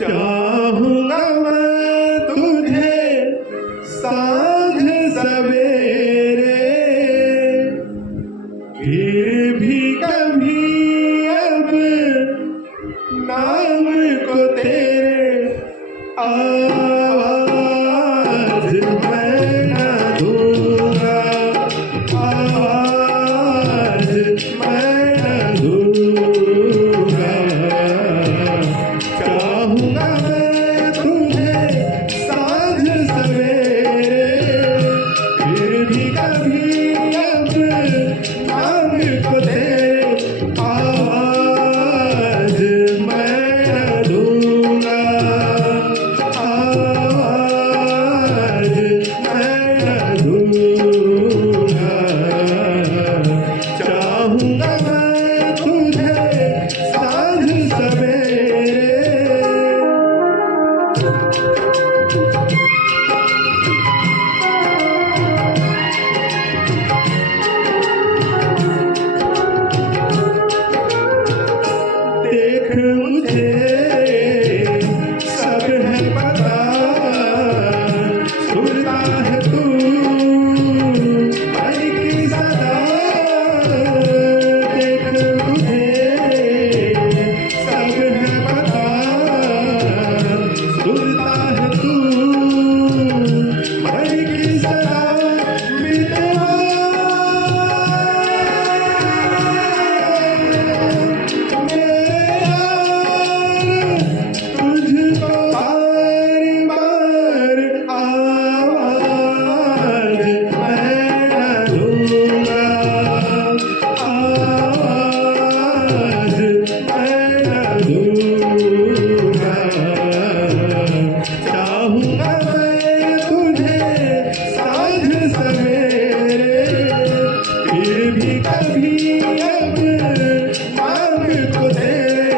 चाहूंगा मैं तुझे सांझ सवेरे, फिर भी कभी अब नाम को तेरे आवाज मैं न दूंगा, आवाज मैं न दूंगा। चाहूंगा मैं तुझे सांझ सवेरे, फिर भी कभी अब नाम को तेरे आवाज मैं न दूंगा, आवाज मैं न दूंगा। चाहूंगा मैं तुझे सांझ सवेरे। देख मुझे सब है पता, सुनता है तू मन की सदा। देख मुझे सब है पता, सुनता है तू मन की सदा। तुझको बार बार आवाज मैं न दूंगा, आवाज मैं न दूंगा। चाहूंगा मैं तुझे सांझ सवेरे, फिर भी कभी अब मांग को तेरे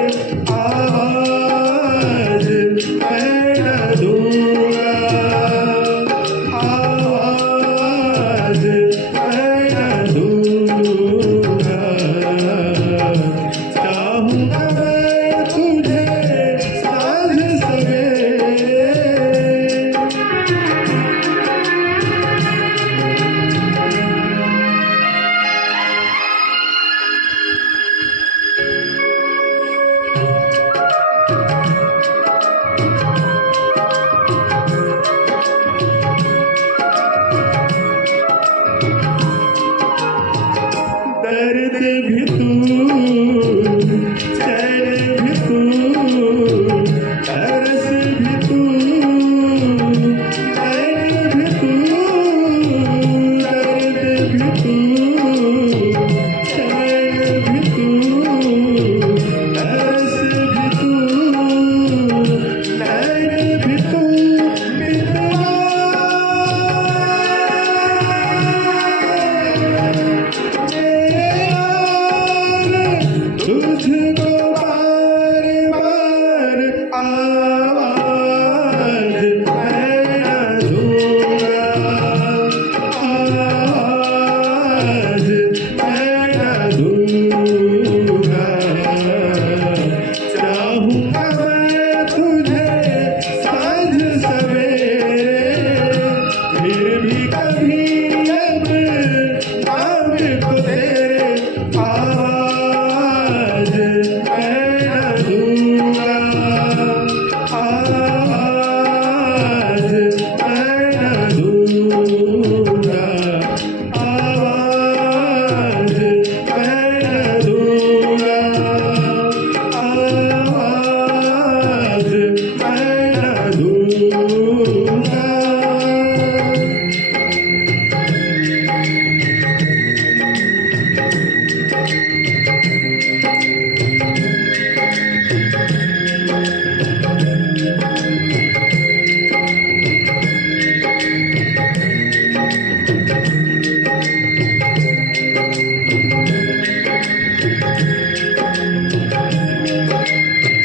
आवाज मैं न दूंगा, आवाज मैं न दूंगा। चाहूंगा मैं तुझे सांझ सवेरे। दर्द भी तू, चैन भी तू, तरस भी तू, चैन भी तू, दर्द भी तू, चैन भी तू, तरस भी तू, चैन भी तू। तुझको बार बार